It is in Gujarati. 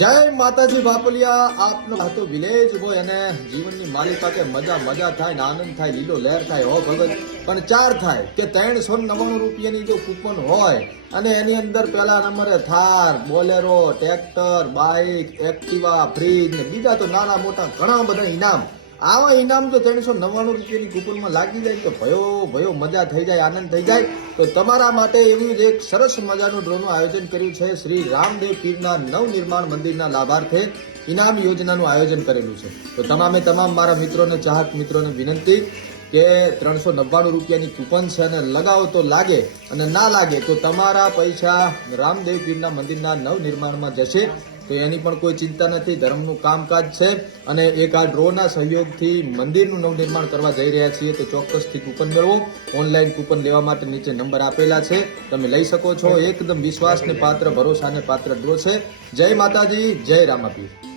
જય માતાજી બાપલિયા આપનો હતો વિલેજ બોય અને જીવનની માલિકા કે મજા થાય ને આનંદ થાય લીલો લહેર થાય હો ભગત પણ ચાર થાય કે 399 રૂપિયાની જો કૂપન હોય અને એની અંદર પહેલા નંબરે Thar Bolero tractor bike Activa fridge ને બીજા તો નાના મોટા ઘણા બધા ઇનામ આવા ઇનામ જો 399 રૂપિયાની કૂપનમાં લાગી જાય તો ભયો મજા થઈ જાય આનંદ થઈ જાય તો તમારા માટે એવું જ એક સરસ મજાનું ડ્રોનું આયોજન કર્યું છે શ્રી રામદેવ પીરના નવનિર્માણ મંદિરના લાભાર્થે ઇનામ યોજનાનું આયોજન કરેલું છે તો તમામ મારા મિત્રોને ચાહક મિત્રોને વિનંતી કે 399 રૂપિયાની કૂપન છે અને લગાવો તો લાગે અને ના લાગે તો તમારા પૈસા રામદેવ પીરના મંદિરના નવનિર્માણમાં જશે તો એની પણ કોઈ ચિંતા નથી ધર્મનું કામકાજ છે અને એક આ ડ્રોના સહયોગથી મંદિરનું નવનિર્માણ કરવા જઈ રહ્યા છીએ તો ચોક્કસથી કૂપન મેળવો ઓનલાઈન કૂપન લેવા માટે નીચે નંબર આપેલા છે તમે લઈ શકો છો એકદમ વિશ્વાસને પાત્ર ભરોસાને પાત્ર ડ્રો છે જય માતાજી જય રામાપીર।